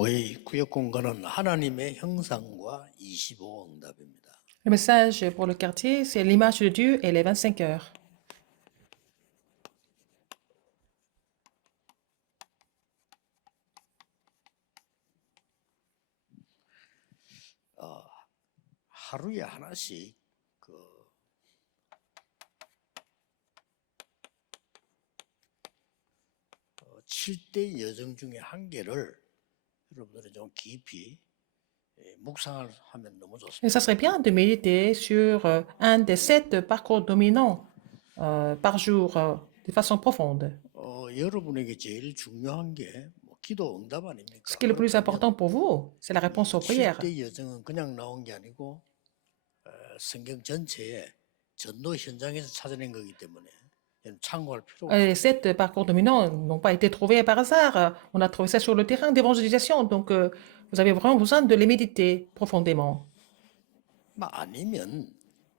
오늘 구역 공간은 하나님의 형상과 25 응답입니다. Le message pour le quartier, c'est l'image de Dieu et les 25 heures. 하루에 하나씩 그 7대 여정 중에 한 개를 여러분들이 좀 깊이 묵상을 하면 너무 Et 좋습니다. ça serait bien de méditer sur un des 7 parcours dominants par jour de façon profonde. 여러분에게 제일 중요한 게 기도 응답 Ce 아닙니까? qui est le plus 그렇다면 important pour vous, c'est la réponse aux prières. 7대 여정은 그냥 나온 게 아니고 성경 전체에 전도 현장에서 찾아낸 거기 때문에 참고할 필요가 Les 없습니다. 7 parcours dominants n'ont pas été trouvés par hasard. On a trouvé ça sur le terrain d'évangélisation. Donc, vous avez vraiment besoin de les méditer profondément. 아니면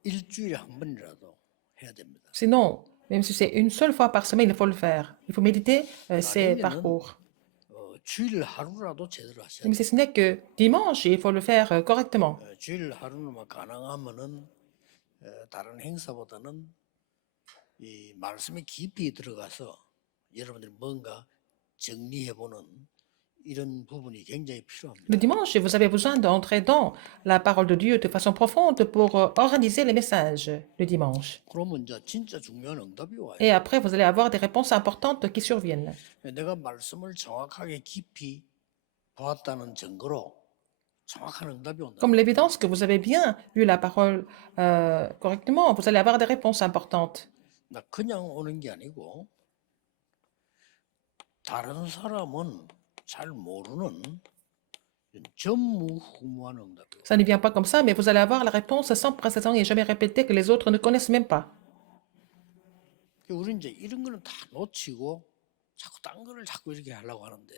일주일에 한 번이라도 해야 됩니다. Sinon, même si c'est une seule fois par semaine, il faut le faire. Il faut méditer ces 아니면은 parcours. 주일 하루라도 제대로 하셔야 Même 돼요. si ce n'est que dimanche, il faut le faire correctement. 주일 하루는 가능하면은 다른 행사보다는 이 말씀에 깊이 들어가서 여러분들이 뭔가 정리해보는 이런 부분이 굉장히 필요합니다. Le dimanche, vous avez besoin d'entrer dans la parole de Dieu de façon profonde pour organiser les messages le dimanche. 그러면 이제 진짜 중요한 응답이 와요. Et après, vous allez avoir des réponses importantes qui surviennent. 내가 말씀을 정확하게 깊이 보았다는 증거로 정확한 응답이 온다. Comme l'évidence que vous avez bien lu la parole correctement, vous allez avoir des réponses importantes. 나 그냥 오는 게 아니고 다른 사람은 잘 모르는 전무후무한 응답이에요. Ça ne vient pas comme ça, mais vous allez avoir la réponse sans précédent et jamais répétée que les autres ne connaissent même pas. 우리 이제 이런 거는 다 놓치고 자꾸 딴 거를 자꾸 이렇게 하려고 하는데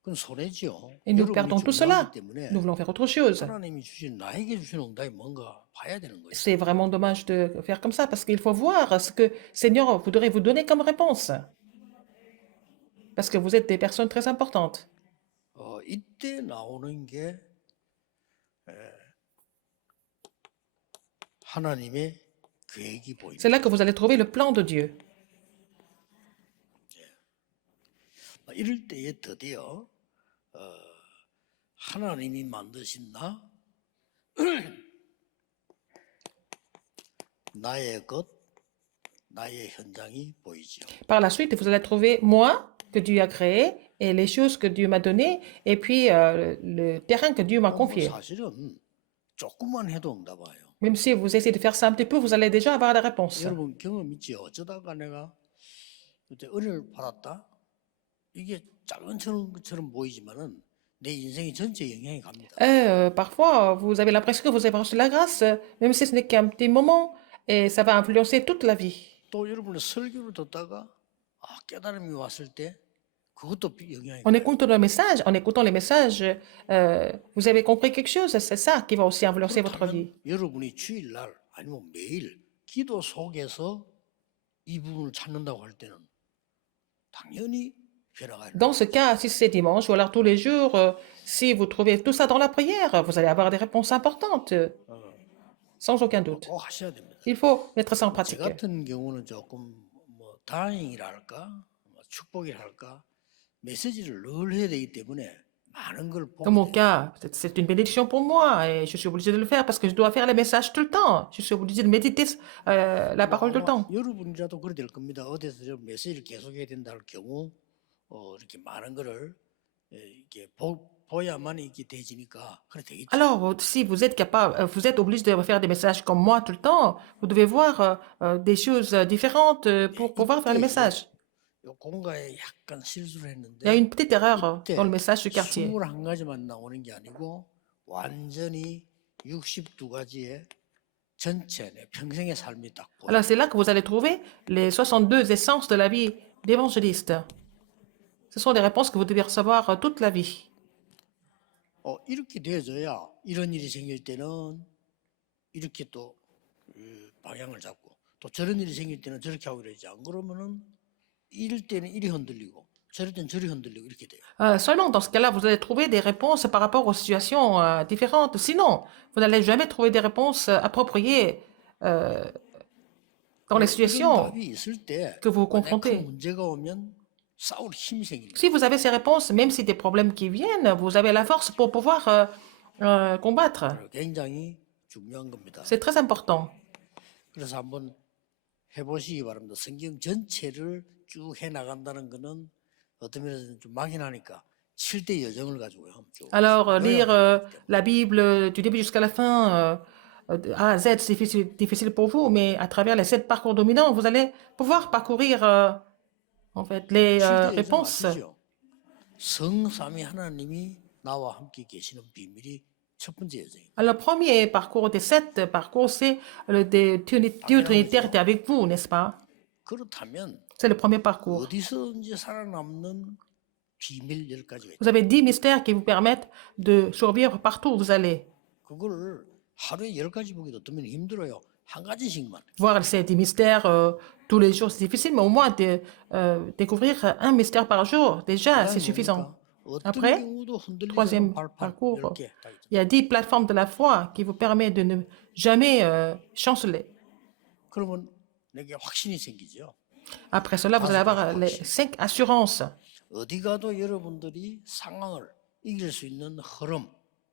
그건 손해지요. Et nous 여러분이 perdons tout 중요하기 cela. 때문에 Nous voulons faire autre chose. 하나님이 주신 나에게 주신 응답이 뭔가 봐야 되는 거예요. C'est vraiment dommage de faire comme ça parce qu'il faut voir ce que Seigneur voudrait vous donner comme réponse. Parce que vous êtes des personnes très importantes. 이때 나오는 게 하나님의 계획이 보입니다. C'est là que vous allez trouver le plan de Dieu. 이럴 때에 드디어 하나님이 만드신 나 나의 것 나의 현장이 보이죠. Par la suite, vous allez trouver moi que Dieu a créé et les choses que Dieu m'a données et puis le terrain que Dieu m'a confié. 사실은 조금만 해도 응답 와요. Même si vous essayez de faire ça un petit peu, vous allez déjà avoir la réponse. 여러분 경험 있지? 어쩌다가 내가 그때 은혜를 받았다. 이게 작은 것처럼 보이지만은 내 인생의 전체 영향이 갑니다. Et, parfois, vous avez l'impression que vous avez reçu la grâce, même si ce n'est qu'un petit moment, et ça va influencer toute la vie. 또 여러분의 설교를 듣다가 깨달음이 왔을 때 그것도 영향이 En 가요. écoutant les messages, vous avez compris quelque chose, c'est ça qui va aussi influencer votre vie. 그렇다면 여러분이 주일날 아니면 매일 기도 속에서 이 부분을 찾는다고 할 때는 당연히 변화가 일어나요. Dans ce cas, si c'est dimanche ou alors tous les jours, si vous trouvez tout ça dans la prière, vous allez avoir des réponses importantes, sans aucun doute. 꼭 하셔야 됩니다. Il faut mettre ça en 저 pratique. 같은 경우는 조금 다행이랄까 축복이랄까 메시지를 늘 해야 되기 때문에 많은 걸 보게 Dans mon 돼요. cas, c'est une bénédiction pour moi et je suis obligée de le faire parce que je dois faire les messages tout le temps. Je suis obligée de méditer la parole tout le temps. 여러분이라도 그래 될 겁니다. 어디서 저 메시지를 계속해야 된다 할 경우 이렇게 많은 거를 이렇게 보야만 이게 되지니까 그래 되겠죠. Alors, si vous êtes capable, vous êtes obligé de faire des messages comme moi tout le temps, vous devez voir des choses différentes pour pouvoir faire les messages. 요 공가에 약간 실수를 Il y a 했는데 une petite erreur 이때 dans le message du quartier. 21가지만 나오는 게 아니고 완전히 62가지의 전체 내 평생의 삶이 딱 보여요. Alors, c'est là que vous allez trouver les 62 essences de la vie d'évangéliste. Ce sont des réponses que vous devez recevoir toute la vie. 이렇게 되어져야 이런 일이 생길 때는 이렇게 또 방향을 잡고 또 저런 일이 생길 때는 저렇게 하고 그러지 안 그러면은 이럴 때는 이리 흔들리고 저럴 땐 저리 흔들리고 이렇게 돼요. Seulement dans ce cas-là, vous allez trouver des réponses par rapport aux situations différentes. Sinon, vous n'allez jamais trouver des réponses appropriées euh, dans les 그러니까 이런 situations 답이 있을 때 que vous 만약 큰 confrontez. 문제가 오면 싸울 힘이 생기는 Si 거예요. vous avez ces réponses, même si des problèmes qui viennent, vous avez la force pour pouvoir combattre. 그래서 굉장히 중요한 겁니다. C'est très important. 그래서 한번 해보시기 바랍니다. 성경 전체를 쭉 해나간다는 거는 어떤 면에서는 좀 막연하니까 7대 여정을 가지고요. 쭉 Alors, lire 요약을 해보기 때문에. la Bible du début jusqu'à la fin, de A à Z, c'est difficile, difficile pour vous, mais à travers les 7 parcours dominants, vous allez pouvoir parcourir en fait les 7대 여정 réponses. 아시죠? 성삼위 하나님이 나와 함께 계시는 비밀이 첫 번째 여정입니다. Alors, le premier parcours des 7 parcours, c'est le Dieu Trinitaire était avec vous, n'est-ce pas? 그렇다면 C'est le premier parcours. 어디서든지 살아남는 비밀 10가지가 있다. Vous avez 10 mystères qui vous permettent de survivre partout où vous allez. 그걸 하루에 10가지 보기도 어떤 면이 힘들어요. 한 가지씩만. Voir ces 10 mystères tous les jours, c'est difficile, mais au moins découvrir un mystère par jour, déjà, c'est 그다음에 suffisant. 뭡니까? 어떤 Après, 경우도 흔들리지 않은 troisième 발판 parcours, 10개 딱 있죠. il y a 10 plateformes de la foi qui vous permettent de ne jamais chanceler. 그러면 내게 확신이 생기죠. Après cela, vous allez avoir les 5 assurances. 어디 가도 여러분들이 상황을 이길 수 있는 흐름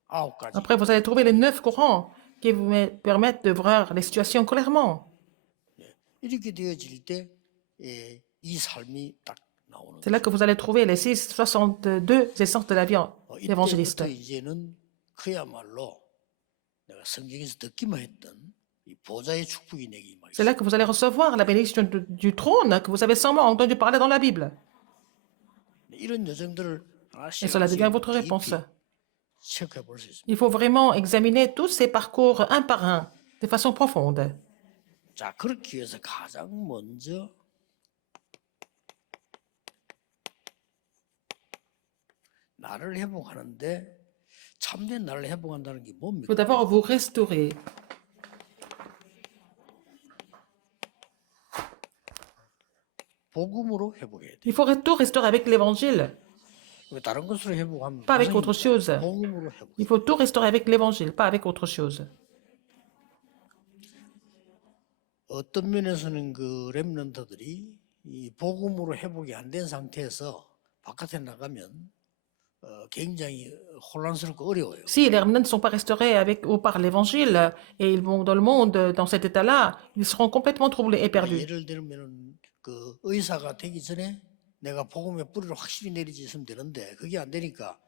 9가지. Après, vous allez trouver les 9 courants qui vous permettent de voir les situations clairement. 이렇게 되어질 때 이 삶이 딱 나오는 C'est là que vous allez trouver les 62 essences de la vie évangéliste. 이때부터 이제는 그야말로 내가 성경에서 듣기만 했던 이 보좌의 축복이 내게 임하겠습니다. C'est là que vous allez recevoir la bénédiction du trône que vous avez sûrement entendu parler dans la Bible. 이런 여정들을 하나씩 Et cela devient votre 깊이 réponse. 체크해 볼 수 있습니다. Il faut vraiment examiner tous ces parcours un par un, de façon profonde. 자, 그렇기 위해서 가장 먼저 나를 회복하는데 참된 나를 회복한다는 게 Il 뭡니까? faut d'abord vous restaurer. 복음으로 회복해야 돼. Il faut tout restaurer avec l'évangile, 다른 것으로 회복하면 pas avec autre 고생입니다. chose. 복음으로 회복. Il faut tout restaurer avec l'évangile, pas avec autre chose. 어떤 면에서는 그 렘넌트들이 이 복음으로 회복이 안 된 상태에서 바깥에 나가면 굉장히 혼란스럽고 어려워요. Si les remnants ne sont pas restaurés avec ou par l'évangile et ils vont dans le monde dans cet état-là, ils seront complètement troublés et perdus. 예를 들면은 그 의사가 되기 전에 내가 복음의 뿌리를 확실히 내리지 있으면 되는데 그게 안 되니까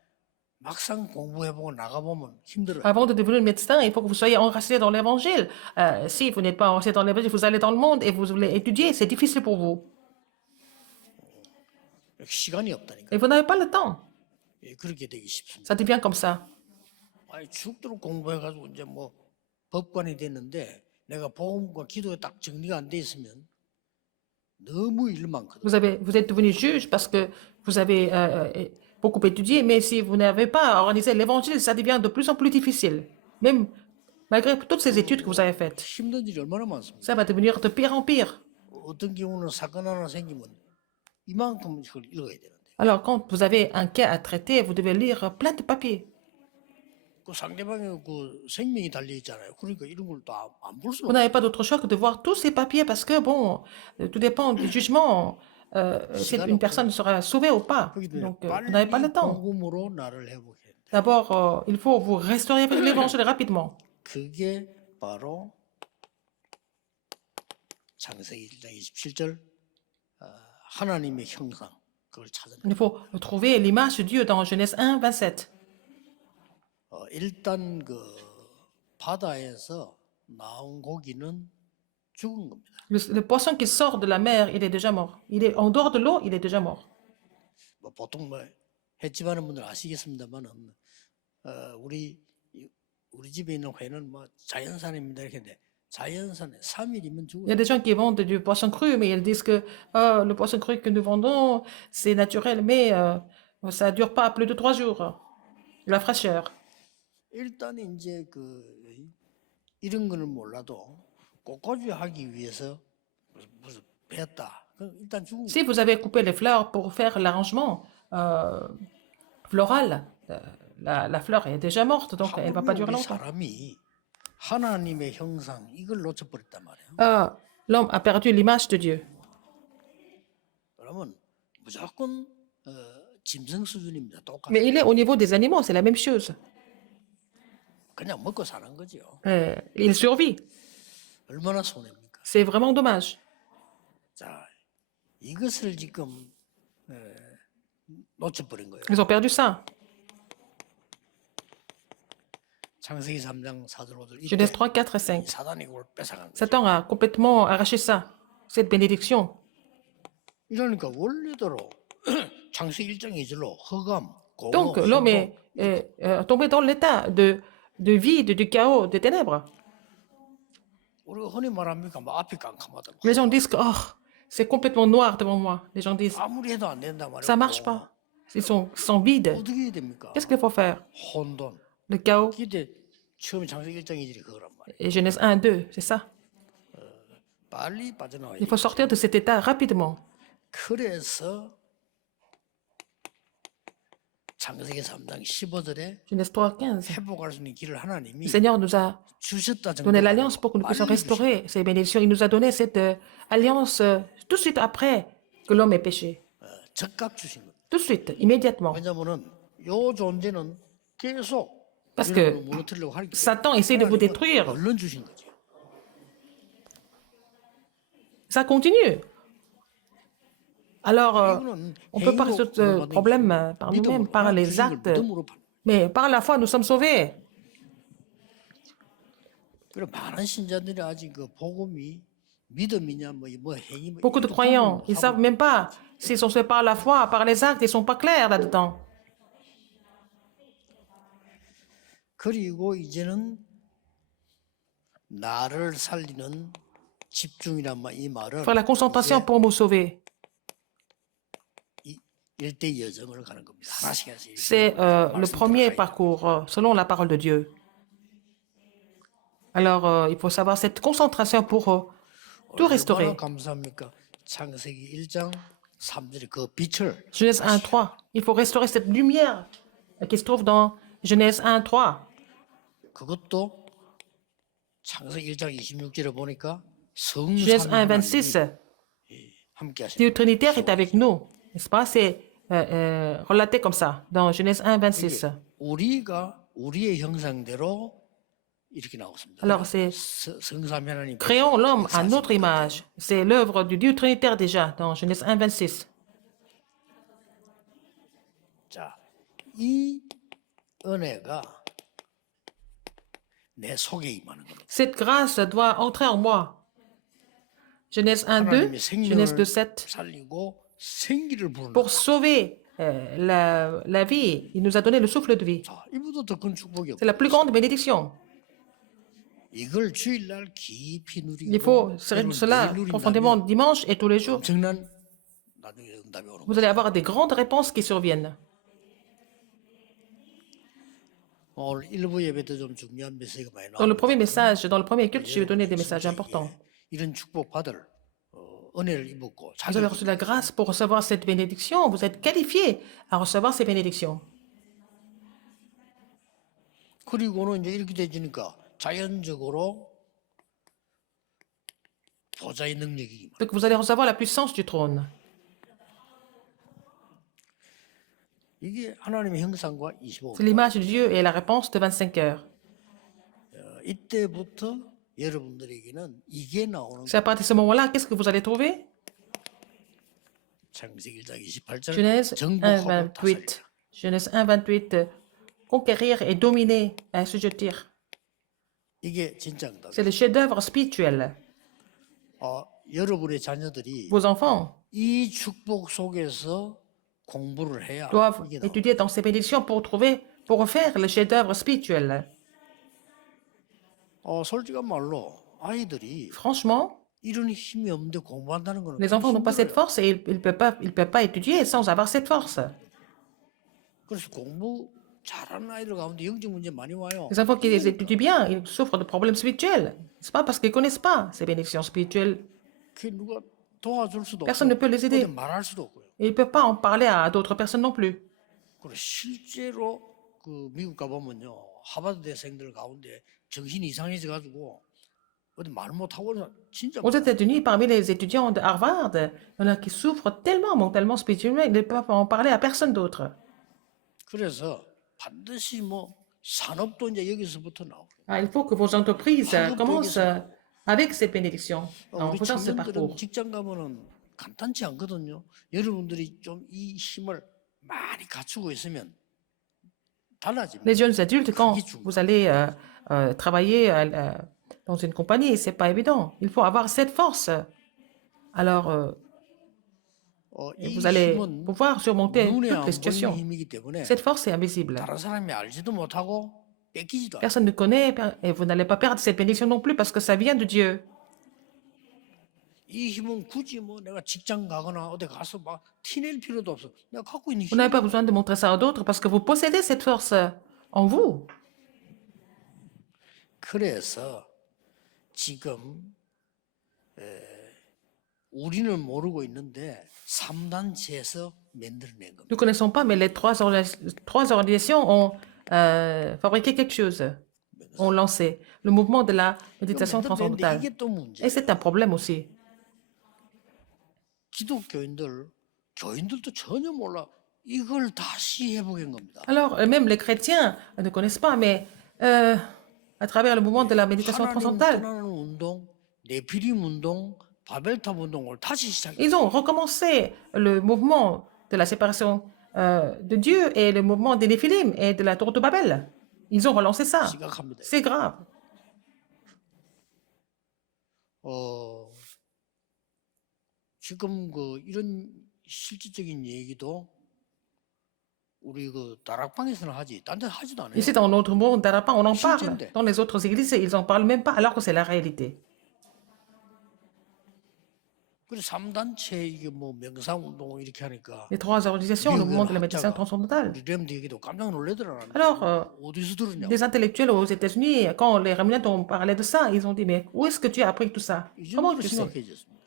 막상 공부해보고 나가보면 힘들어요. Avant de devenir médecin, il faut que vous soyez enraciné dans l'évangile. Si vous n'êtes pas enraciné dans l'évangile, vous allez dans le monde et vous voulez étudier, c'est difficile pour vous. 시간이 없다니까. Et vous n'avez pas le temps. 그렇게 되기 쉽습니다. Ça devient comme ça. 아니 죽도록 공부해가지고 이제 뭐 법관이 됐는데 내가 복음과 기도에 딱 정리가 안 돼 있으면 너무 일 많거든. Vous êtes devenu juge parce que vous avez beaucoup étudié, mais si vous n'avez pas organisé l'évangile, ça devient de plus en plus difficile. Même malgré toutes ces études que vous avez faites. 힘든 일이 얼마나 많습니까? Ça va devenir de pire en pire. 어떤 경우는 사건 하나 생기면 이만큼 그걸 읽어야 되는데 Alors, quand vous avez un cas à traiter, vous devez lire plein de papiers. 그 상대방의 그 생명이 달려 있잖아요. 그러니까 이런 걸 또 안 볼 수가 Vous n'avez pas d'autre choix que de voir tous ces papiers parce que, bon, tout dépend du jugement. Si une personne sera sauvée ou pas. 그렇기 때문에 Donc, vous n'avez pas le 빨리 temps. 복음으로 나를 회복해야 돼. D'abord, il faut vous restaurer avec l'évangile rapidement. 그게 바로 창세기 1장 27절 하나님의 형상 그걸 찾아내. Il faut trouver l'image de Dieu dans Genèse 1, 27. 일단 그 바다에서 나온 고기는 죽은 겁니다. Le poisson qui sort de la mer, il est déjà mort. Il est en dehors de l'eau, il est déjà mort. 뭐 보통 뭐 횟집 하는 분들 아시겠습니다만은 우리 집에 있는 회는 뭐 자연산입니다 이렇게 했는데 자연산에 3일이면 Il y 죽어요. a des gens qui vendent du poisson cru, mais ils disent que ah, le poisson cru que nous vendons, c'est naturel, mais ça ne dure pas plus de 3 jours. La fraîcheur. 일단 이제 이런 거는 몰라도 꽃꽂이 하기 위해서 무슨 배웠다 그 일단 죽은 Si 거예요. vous avez coupé les fleurs pour faire l'arrangement floral, la fleur est déjà morte, donc elle ne va pas 하물며 durer 우리 longtemps. 사람이 하나님의 형상 이걸 놓쳐버렸단 말이에요. L'homme a perdu l'image de Dieu. 그러면 무조건 짐승 수준입니다. Mais il est 똑같아요. au niveau des animaux, c'est la même chose. 그냥 먹고 사는 거죠. Il survit. 얼마나 손해입니까? C'est vraiment dommage. 자, 이것을 지금 놓쳐버린 거예요. Ils ont perdu ça. 창세기 3장 4절 5절 이때 Genèse 3, 4 et 5. 사단이 그걸 뺏어간 거예요. Satan a complètement arraché ça, cette bénédiction. 이러니까 원래대로 창세기 1장 2절로 허감, 고모, Donc l'homme 행복, est tombé dans l'état de vide, du chaos, des ténèbres. 우리가 흔히 말합니까? 막 앞이 깜깜하더라고. Les gens disent que oh, c'est complètement noir devant moi. Les gens disent 아무리 해도 안 된다 말이에요. ça marche pas. Ils sont vides. 어떻게 해야 됩니까? Qu'est-ce qu'il faut faire? 혼돈. Le chaos. 그때 처음에 창세기 1장 2절이 그거란 말이에요. Et Genèse 1, 2, c'est ça. 빨리 빠져나와야 Il 돼. faut sortir de cet état rapidement. 그래서 창세기 3장 15절에 Genèse 3, 15. 회복할 수 있는 길을 하나님이 Le Seigneur nous a 주셨다 donné 정도가 l'alliance pour que nous puissions 빨리 주셨어요. restaurer ces bénédictions. Il nous a donné cette alliance tout de suite après que l'homme ait péché. 즉각 주신 거예요. Tout de suite, immédiatement. 왜냐면은 요 존재는 계속 Parce 여러분을 que 무너뜨리려고 하기 때문에 Satan essaie de vous 하나님은 détruire. 얼른 주신 거죠. Ça continue. Alors, 이거는 on peut pas 행위로 résoudre ce 구원받은 problème 게 par nous-mêmes, 믿음으로 par 하나님 les 주신 걸 actes. 믿음으로 받는 거예요. Mais par la foi, nous sommes sauvés. 그리고 많은 신자들이 아직 그 복음이 믿음이냐 뭐 행위 뭐 Beaucoup de 이것도 croyants, 구분을 ils ne 하고 savent même pas s'ils sont sauvés par la foi, par les actes, ils ne sont pas clairs là-dedans. 그리고 이제는 나를 살리는 집중이란 이 말은 Faire la concentration pour nous sauver, 일대 여정을 가는 겁니다. 하나씩 하나씩. c'est le premier parcours selon la parole de Dieu. Alors, il faut savoir cette concentration pour tout 얼마나 restaurer. 감사합니까? 창세기 1장 3절에 그 빛을 Genèse 1, 3. Il faut restaurer cette lumière qui se trouve dans Genèse 1, 3. 그것도 창세기 1장 26절에 보니까 Genèse 1, 성삼위 26. 함께 하시는 Dieu Trinitaire est avec nous. N'est-ce pas? C'est relaté comme ça dans Genèse 1, 26. 우리가 우리의 형상대로 이렇게 나왔습니다. Alors, c'est 성삼위 하나님 créons l'homme à 역사하시는 notre image. C'est l'œuvre du Dieu Trinitaire déjà dans Genèse 1, 26. 자, 이 은혜가 내 속에 임하는 겁니다. Cette grâce doit entrer en moi. Genèse 1, 2, 하나님이 Genèse 2, 생명을 7. 살리고 생기를 부르는 Pour sauver la vie, il nous a donné le souffle de vie. 자, 이보다 더 큰 축복이 C'est la plus grande bénédiction. 이걸 주일날 깊이 누리고 Il faut 때로는 cela 매일 profondément 누린다면 dimanche et tous les jours. 엄청난 나중에 응답이 오는 Vous 거예요. allez avoir des grandes réponses qui surviennent. 오늘 일부 예배 때 좀 중요한 메시지가 많이 Dans le 나와요. premier message, dans le premier culte, je vais donner des messages importants. 이런 축복 받을 은혜를 입었고 Vous avez reçu la grâce pour recevoir cette bénédiction. Vous êtes qualifié à recevoir ces bénédictions. 그리고는 이제 이렇게 되지니까 자연적으로 보좌의 능력이 Donc vous allez recevoir la puissance du trône. 이게 하나님의 형상과 25. C'est l'image de Dieu et la réponse de 25 heures. 이때부터 여러분들에게는 이게 나오는 C'est à partir de ce moment-là, qu'est-ce que vous allez trouver? 창세기 1장 28절 Genèse 1, 정복하고 28. Genèse 1, 28. Conquérir et dominer, assujettir. 이게 진짜 응답. C'est le chef-d'œuvre spirituel. 여러분의 자녀들이 Vos enfants 이 축복 속에서 공부를 해야 doivent 이게 나옵니다. étudier dans ces bénédictions pour faire le chef-d'œuvre spirituel. 솔직한 말로 아이들이 Franchement, 이런 힘이 없는데 공부한다는 거는 les enfants n'ont pas cette force et ils ne peuvent pas étudier sans avoir cette force. 그래서 공부 잘하는 아이들 가운데 영적 문제 많이 와요. Les enfants qui les étudient bien, ils souffrent de problèmes spirituels. Ce n'est pas parce qu'ils ne connaissent pas ces bénédictions spirituelles. 그 누가 도와줄 수도 Personne ne 없고 peut les 어디 aider. 말할 수도 없고요. Et il ne peut pas en parler à d'autres personnes non plus. 그리고 실제로 그 미국 가보면요, 하버드 대생들 가운데 정신이 이상해져 가지고 어디 말 못하고 진짜 Aux 많아요. États-Unis, parmi les étudiants de Harvard, il y en a qui souffrent tellement mentalement, spirituellement, ils ne peuvent en parler à personne d'autre. 그래서 반드시 뭐 산업도 이제 여기서부터 나오고 Ah, il faut que vos entreprises commencent avec cette bénédiction, en 우리 faisant ce 청년들은 parcours. 직장 가면은 간단치 않거든요. 여러분들이 좀 이 힘을 많이 갖추고 있으면 달라집니다. Les jeunes adultes, quand 그게 중요해요. vous allez travailler dans une compagnie, c'est pas évident. Il faut avoir cette force. Alors, 이 vous allez 힘은 pouvoir surmonter 눈에 toutes les 안 보이는 situations. 힘이기 때문에 Cette force est invisible. 다른 사람이 알지도 못하고 뺏기지도 않아요. Personne ne connaît et vous n'allez pas perdre cette bénédiction non plus parce que ça vient de Dieu. 이 힘은 굳이 뭐 내가 직장 가거나 어디 가서 막 티낼 필요도 없어. 내가 갖고 있는 Vous n'avez pas 힘이 besoin de montrer ça à d'autres parce que vous possédez cette force en vous. 그래서 지금 우리는 모르고 있는데 3단체에서 만들어낸 겁니다. Nous ne connaissons pas, mais les trois organisations ont fabriqué quelque chose, ont lancé le mouvement de la méditation 만들어냈는데 transcendantale. 이게 또 Et 문제예요. c'est un problème aussi. 교인들도 전혀 몰라. 이걸 다시 해보긴 겁니다. Alors, même les chrétiens ne connaissent pas, mais à travers le mouvement de la méditation 하나님 transcendantale, 떠나는 운동, 네피림 운동, 바벨탑 운동을 다시 시작해요. ils ont recommencé le mouvement de la séparation de Dieu et le mouvement des Néphilim et de la tour de Babel. Ils ont relancé ça. 심각합니다. C'est grave. 지금 그 이런 실질적인 얘기도 우리 그 다락방에서는 하지, 딴 데 하지도 않아요. Ici, dans notre monde d'Arapa, on en parle. 실제인데. Dans les autres églises, ils n'en parlent même pas, alors que c'est la réalité. 그래서 3단체 이게 뭐 명상 운동 이렇게 하니까 Les trois organisations, le mouvement de la méditation 학자가 transcendantale. 우리 렘드 얘기도 깜짝 놀래더라. Alors, 어디서 들었냐고. des intellectuels aux États-Unis, quand les Rémuniens ont parlé de ça, ils ont dit, mais où est-ce que tu as appris tout ça? 이 Comment 정도로 tu sais? 심각해졌습니다.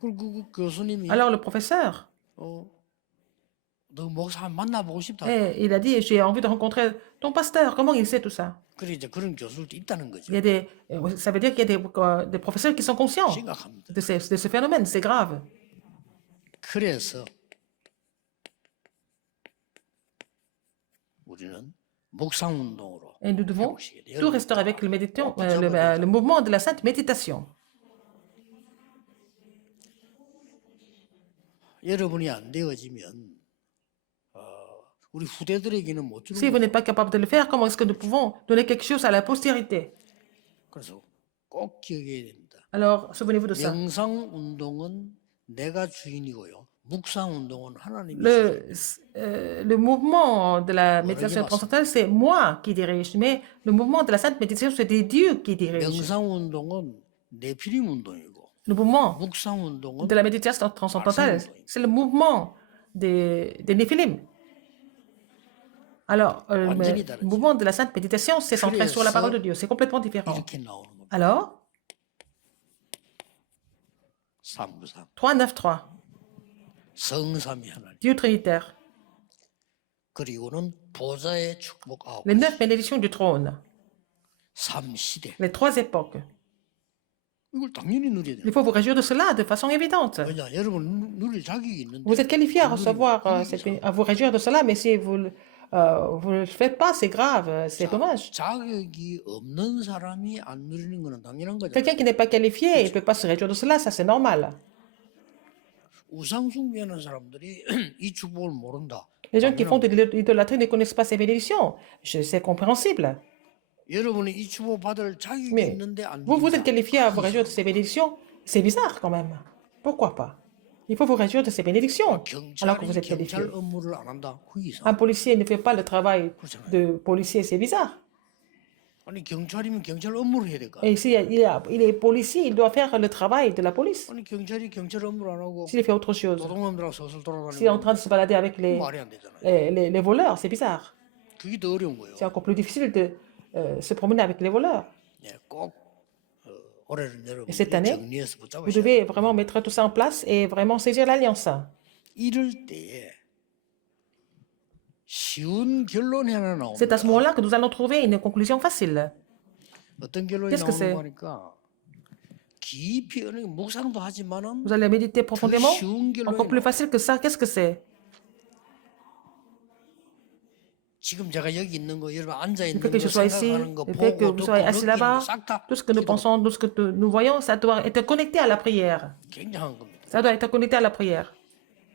그리고 그 교수님이 Alors, le professeur, 너 목사 만나보고 싶다. il a dit, j'ai envie de rencontrer ton pasteur. Comment il sait tout ça? 그래 이제 그런 교수들도 있다는 Il 거죠. y a ça veut dire qu'il y a des professeurs qui sont conscients 심각합니다. de ce phénomène. C'est grave. 그래서 우리는 묵상 운동으로 Et nous devons 해보시게 돼요. tout restaurer avec le mouvement de la sainte méditation. 여러분이 안 되어지면 우리 후대들에게는 못 주는 Si vous n'êtes pas capable de le faire, comment est-ce que nous pouvons donner quelque chose à la postérité? 그래서 꼭 기억해야 됩니다. Alors, souvenez-vous de ça. 명상 운동은 내가 주인이고요. 묵상 운동은 하나님이 주인. Le mouvement de la méditation transcendantale, c'est moi qui dirige, mais le mouvement de la sainte méditation, c'est des dieux qui dirigent. 명상 운동은 네피림 운동이고 Le mouvement 묵상 운동은 de la méditation transcendantale, c'est le mouvement des Néphilim. Alors, le mouvement de la sainte méditation, c'est centré sur la parole de Dieu. C'est complètement différent. 이렇게 나오는 겁니다. Alors, 393 393, 성삼위 하나님 Dieu trinitaire. 그리고는 보좌의 축복 아홉 Les 9 bénédictions du trône, 3시대 les 3 époques. 이걸 당연히 누려야 돼요. Il faut vous réjouir de cela de façon évidente. 왜냐 여러분 누릴 자격이 있는데 Vous êtes qualifié à recevoir, à vous réjouir de cela, mais si vous ne le faites pas, c'est grave, c'est dommage. 자격이 없는 사람이 안 누리는 거는 당연한 거죠. Quelqu'un qui n'est pas qualifié, il ne peut pas se réjouir de cela, ça c'est normal. 우상 숭배하는 사람들이 이 축복을 모른다. Les gens qui font de l'idolâtrie ne connaissent pas ces bénédictions. C'est compréhensible. 여러분이 이 축복 받을 자격이 Mais 있는데 안 vous, vous êtes 누린다. qualifié à vous réjouir de ces bénédictions. C'est bizarre quand même. Pourquoi pas? Il faut vous réjouir de ces bénédictions alors que vous 경찰이 êtes qualifié. 경찰 업무를 안 한다. 그게 이상. Un policier ne fait pas le travail de policier, c'est bizarre. 아니 경찰이면 경찰 업무를 해야 될까? Et ici, il est policier, il doit faire le travail de la police. 아니 경찰이 경찰 업무를 안 하고 S'il fait autre chose, 도둑놈들하고 서서 s'il est en 돌아다니고 train de se balader avec 말이 안 되잖아요. les voleurs, c'est bizarre. 그게 더 어려운 거예요. C'est encore plus difficile de se promener avec les voleurs. 예, 꼭 올해는 Et cette 여러분들이 année, 정리해서 vous 붙잡으셔야 devez 돼요. vraiment mettre tout ça en place et vraiment saisir l'alliance. 이럴 때에 쉬운 결론이 하나 C'est à ce 나옵니다. moment-là que nous allons trouver une conclusion facile. 어떤 결론이 Qu'est-ce que 나오는 c'est? 거니까 깊이 어느 묵상도 하지만은 Vous allez méditer 더 profondément? 쉬운 결론이 Encore plus 나와요. facile que ça, qu'est-ce que c'est? 지금 제가 여기 있는 거 여러분 앉아 Le 있는 fait que 거 je sois ici, 생각하는 거 le fait que 보고 vous 듣고 soyez assis 느끼는 là-bas, 거싹다 tout ce que nous pensons, tout ce que nous voyons, ça doit être connecté à la prière. 굉장한 겁니다. Ça doit être connecté à la prière.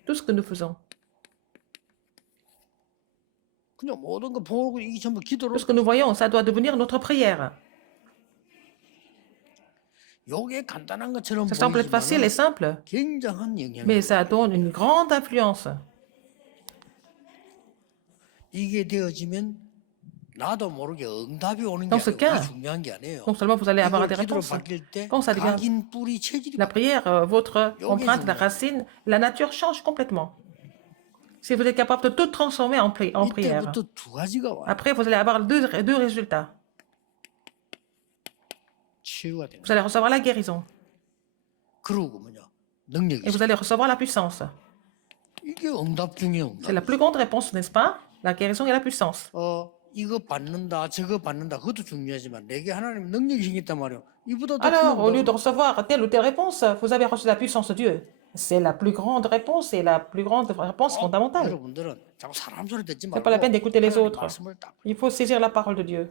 Tout ce que nous faisons, 그냥 모든 거 보고 이게 전부 tout 기도로 ce que nous voyons, ça doit devenir notre prière. 요게 간단한 것처럼 Ça semble être facile et 보이지만 simple, 굉장한 영향이 mais ça donne une grande influence. 이게 되어지면 나도 모르게 응답이 오는 게 Dans ce 아니고 그게 cas, 중요한 게 아니에요. non seulement vous allez avoir 이걸 des 기도로 réponses, 바뀔 때 quand ça devient 각인 뿌리 체질이 la 바뀌어요. prière, votre empreinte, la 중요해요. racine, la nature change complètement. Si vous êtes capable de tout transformer en prière, 이때부터 두 가지가 와요. après vous allez avoir deux résultats. 치유가 됩니다. Vous allez recevoir la guérison 그러고 능력이 et vous 있어요. allez recevoir la puissance. 이게 응답 중에 C'est la 응답. plus grande réponse, n'est-ce pas? La guérison et la puissance. 이거 받는다, 저거 받는다, 그것도 중요하지만 내게 하나님 능력이 생겼단 말이에요. 이보다 더 Alors, 큰 au lieu de 응답. recevoir telle ou telle réponse, vous avez reçu la puissance de Dieu. C'est la plus grande réponse et la plus grande réponse fondamentale. 여러분들은 자꾸 사람 소리 듣지 C'est pas la 말고 peine d'écouter les 하나님 autres. 말씀을 딱. Il faut saisir la parole de Dieu.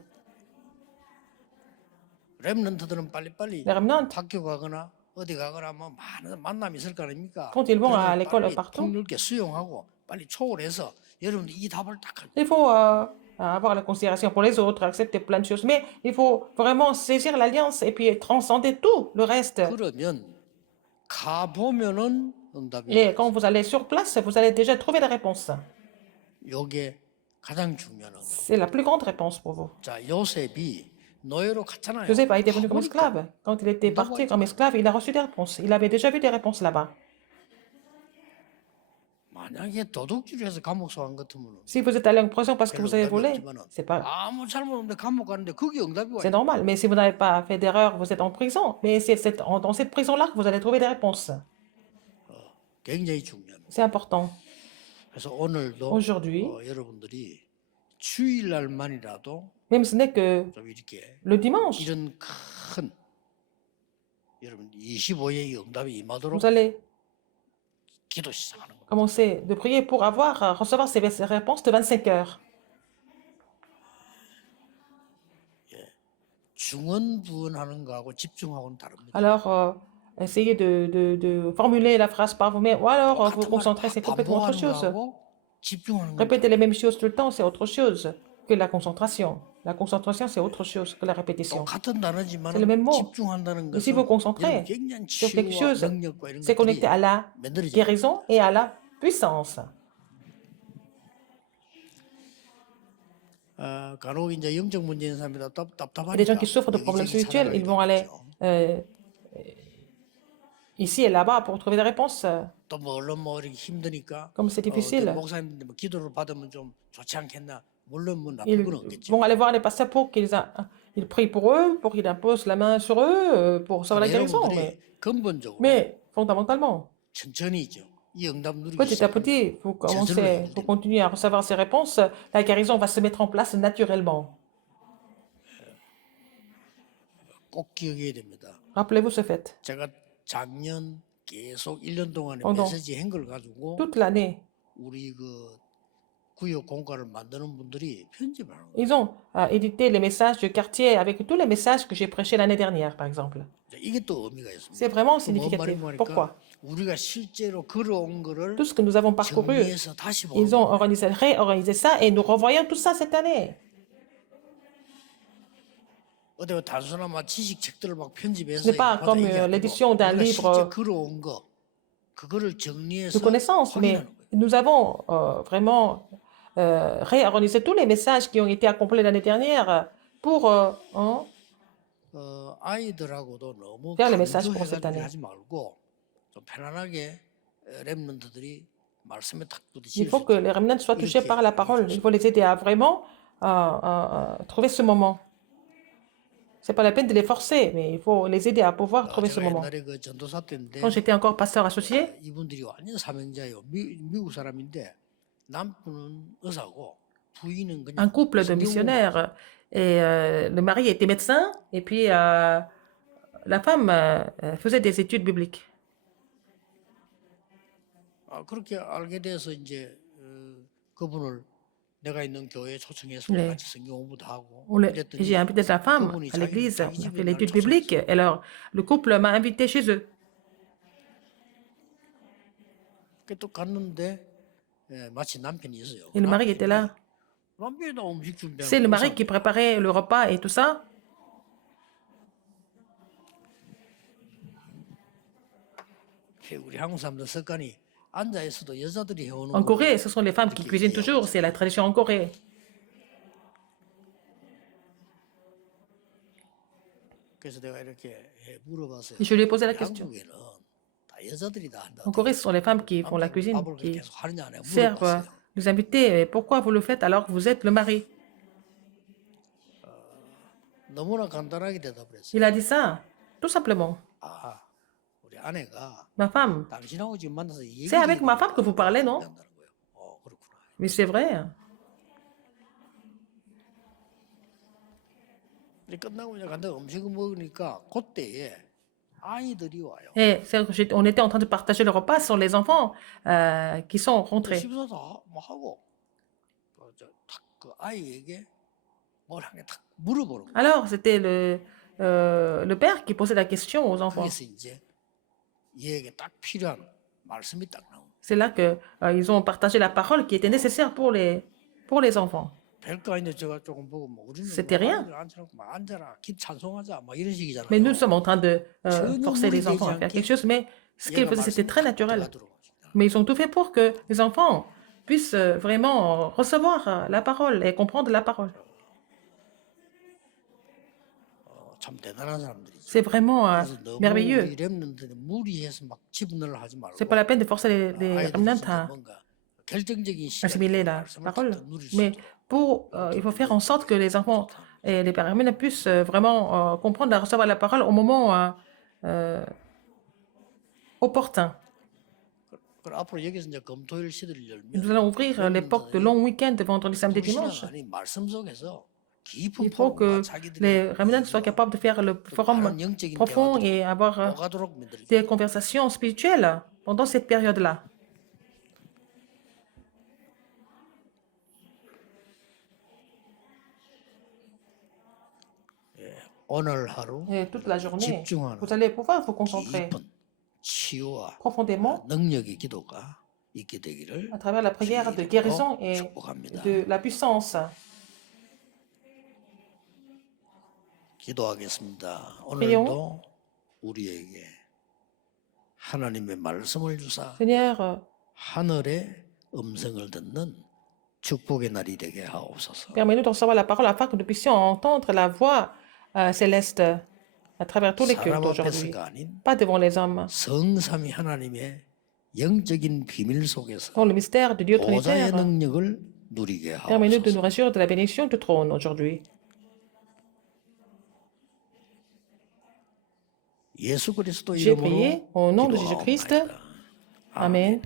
렘넌트들은 빨리빨리 Les remnants, 학교 가거나 어디 가거나 뭐 많은 만남이 있을 거 아닙니까? quand ils vont à 그러면 l'école 빨리 partout, 폭넓게 수용하고 빨리 초월해서 여러분들 이 답을 딱 할- il faut avoir la considération pour les autres, accepter plein de choses, mais il faut vraiment saisir l'alliance et puis transcender tout le reste. 그러면 가 보면은 응답이 Et quand vous allez sur place, vous allez déjà trouver la réponse. 요게 가장 중요한 응답. C'est la plus grande réponse pour vous. 자, 요셉이 노예로 갔잖아요. Joseph a été venu comme 가보니까 esclave. Quand il était parti comme esclave, il a reçu des réponses. Il avait déjà vu des réponses là-bas. 만약에 도둑질해서 감옥 소환 같으면 Si vous êtes allé en prison parce que 별로 vous avez 응답이 volé, 없지만은 c'est pas, 아무 잘못 없는데 감옥 가는데 그게 응답이 c'est 와요. normal. Mais si vous n'avez pas fait d'erreur, vous êtes en prison. Mais c'est dans cette prison-là que vous allez trouver des réponses. 굉장히 중요합니다. C'est important. 그래서 오늘도 Aujourd'hui, 여러분들이 주일날만이라도 même ce n'est que 좀 이렇게 le dimanche, 이런 큰 여러분 25의 응답이 임하도록 vous allez 기도 시작하는 겁니다. commencer de prier pour recevoir ces réponses de 25 heures. 중언부언하는 거하고 집중하고는 다릅니다. Alors, essayez de formuler la phrase par vous-même ou alors vous concentrer, c'est complètement autre 반복하는 chose. 거하고 집중하는 건 Répéter les mêmes choses tout le temps, c'est autre chose que la concentration. La concentration, c'est autre chose que la répétition. 똑같은 단어지만 C'est le même mot. 집중한다는 Mais si 것은 vous concentrez 굉장한 sur quelque 치유와 chose, 능력과 이런 c'est 것들이 connecté à la 만들어져요. guérison et à la puissance. 간혹 이제 영적 문제 있는 사람이 Et les 답답하니까 gens qui souffrent de problèmes 여기저기 spirituels, ils vont aller 찾아가기도 euh, ici et là-bas pour trouver des réponses. 또 물론 뭐 이렇게 힘드니까 Comme c'est difficile, 목사님들 뭐 기도를 받으면 좀 좋지 않겠나? 물론 뭐 나쁜 ils 건 없겠죠. vont aller voir les pasteurs pour ils prient pour eux, pour qu'ils imposent la main sur eux, pour recevoir la guérison. 여러분들이 근본적으로 Mais fondamentalement, 천천히죠. 이 응답 누리기 petit à 시작하면 petit, vous continuez à recevoir ces réponses, la guérison va se mettre en place naturellement. 꼭 기억해야 됩니다. Rappelez-vous ce fait. 제가 작년 계속 1년 동안에 pendant 메시지 행걸 가지고 toute l'année, 우리 그 구역 공과를 만드는 분들이 편집을 하는 거예요. ils ont édité les messages du quartier avec tous les messages que j'ai prêchés l'année dernière, par exemple. 이게 또 의미가 있습니다. C'est vraiment 또뭔 말이 significatif. 뭐니까 Pourquoi? 우리가 실제로 걸어온 거를 Tout ce que nous avons parcouru, 정리해서 다시 보는 ils ont 거예요. réorganisé ça et nous revoyons tout ça cette année. 어디 단순한 막 지식 책들을 막 편집해서 Ce n'est pas 이렇게 comme 이게 아니고 l'édition d'un 우리가 livre 실제 걸어온 거 그거를 정리해서 de connaissances, mais 확인하는 거예요. nous avons vraiment réorganisé tous les messages qui ont été accomplis l'année dernière pour 아이들하고도 너무 faire les messages pour cette 강조해가지고 année. 하지 말고 좀 편안하게 렘넌트들이 말씀에 탁 Il 부딪힐 faut 수 que 있도록 les remnants soient touchés 이렇게 par la parole. Il faut les aider à vraiment trouver ce moment. C'est pas la peine de les forcer, mais il faut les aider à pouvoir trouver ce 제가 moment. 옛날에 그 전도사 Quand 때인데 j'étais encore pasteur associé, 이분들이 완전 사명자예요. 미국 사람인데 남편은 의사고 부인은 un 그냥 couple de 성경공부만 하고 missionnaires, et le mari était médecin, et puis la femme faisait des études bibliques. 그렇게 알게 돼서 이제 그분을 내가 있는 교회에 초청해서 Les- 같이 성경 공부도 하고 Et j'ai 이랬더니 invité sa femme 그분이 à l'église, 자기 on a 집에 fait 날 l'étude biblique, 초청했어요. et alors le couple m'a invité chez eux. 또 갔는데 마치 남편이 있어요. Et le mari était là. 남편이 다 음식 준비하고 C'est le mari 의사고. qui préparait le repas et tout ça. 우리 한국 사람들 습관이 앉아 있어도 여자들이 해오는 En 거를 Corée, ce sont les femmes qui 이렇게 cuisinent toujours, 이해하고 c'est la tradition en Corée. 그래서 내가 이렇게 물어봤어요. Et je lui ai posé la 우리 question. 한국에는 다 여자들이 다 한다. En Corée, ce sont les femmes qui font la 남편은 cuisine, 밥을 그렇게 qui 계속 하느냐 내가 servent 물어봤어요. les invités. Mais pourquoi vous le faites alors que vous êtes le mari? 너무나 간단하게 대답을 했어요. Il a dit ça, tout simplement. 우리 아내가 Ma femme, 당신하고 지금 만나서 얘기 c'est avec ma femme que vous parlez, non? 한다는 거예요. 그렇구나. Mais c'est vrai. 끝나고 이제 간다 음식을 먹으니까 그때에 아이들이 와요. Et on était en train de partager le repas, ce sont les enfants qui sont rentrés. 집사도 뭐 하고 그 아이에게 뭘 한 게 딱 물어보는 거예요. Alors, c'était le père qui posait la question aux enfants. 그래서 이제 얘에게 딱 필요한 말씀이 딱 나오는 거예요. C'est là que ils ont partagé la parole qui était nécessaire pour les enfants. 별거 아닌데 제가 조금 보고 뭐 우리는 C'était rien. 앉아라 막 앉아라 기 찬송하자 막 이런 식이잖아요. Mais nous sommes en train de forcer les enfants à faire quelque chose, mais ce qu'ils faisaient, c'était très naturel. Mais ils ont tout fait pour que les enfants puissent vraiment recevoir la parole et comprendre la parole. 참 대단한 사람들이죠. C'est vraiment 그래서 너무 merveilleux. 우리 렘넌트들이 무리해서 막 집어넣으려 하지 말고 C'est pas la peine de forcer les 아이들이 remnants 진짜 à 뭔가 결정적인 assimiler 시간에 la 말씀을 parole. 딱 누릴 수 Mais 있도록 il faut faire en sorte que les enfants et les pères remnants puissent vraiment comprendre et recevoir la parole au moment opportun. 그럼 앞으로 여기서 이제 금토일 시대를 열면 Nous allons ouvrir l'époque de long week-end de vendredi, samedi, 두 시간 dimanche. 안에 말씀 속에서 깊은 Il faut 포럼과 que 자기들의 les remnants soient capables de faire le forum 많은 영적인 profond 대화들이 et avoir 오가도록 만들기. des conversations spirituelles pendant cette période-là. 오늘 하루 Et toute la journée, 집중하는 vous allez pouvoir vous concentrer 깊은 치유와 profondément 능력의 기도가 있게 되기를 à travers la prière de 주의 guérison 이름으로 et 축복합니다. de la puissance. 기도하겠습니다. Prions. 오늘도 우리에게 하나님의 말씀을 주사 Seigneur, 하늘의 음성을 듣는 축복의 날이 되게 하옵소서. permets-nous de recevoir la parole afin que nous puissions entendre la voix céleste à travers tous les cultes 사람 aujourd'hui. 앞에서가 아닌 Pas devant les hommes. 성삼위 하나님의 영적인 비밀 속에서 Dans le mystère de Dieu 보좌의 Trinitaire, 능력을 누리게 permets-nous de 하옵소서. nous réjouir de la bénédiction du trône aujourd'hui. 예수 그리스도 J'ai 이름으로 prié au nom de Jésus-Christ. 기도하옵나이다. Amen.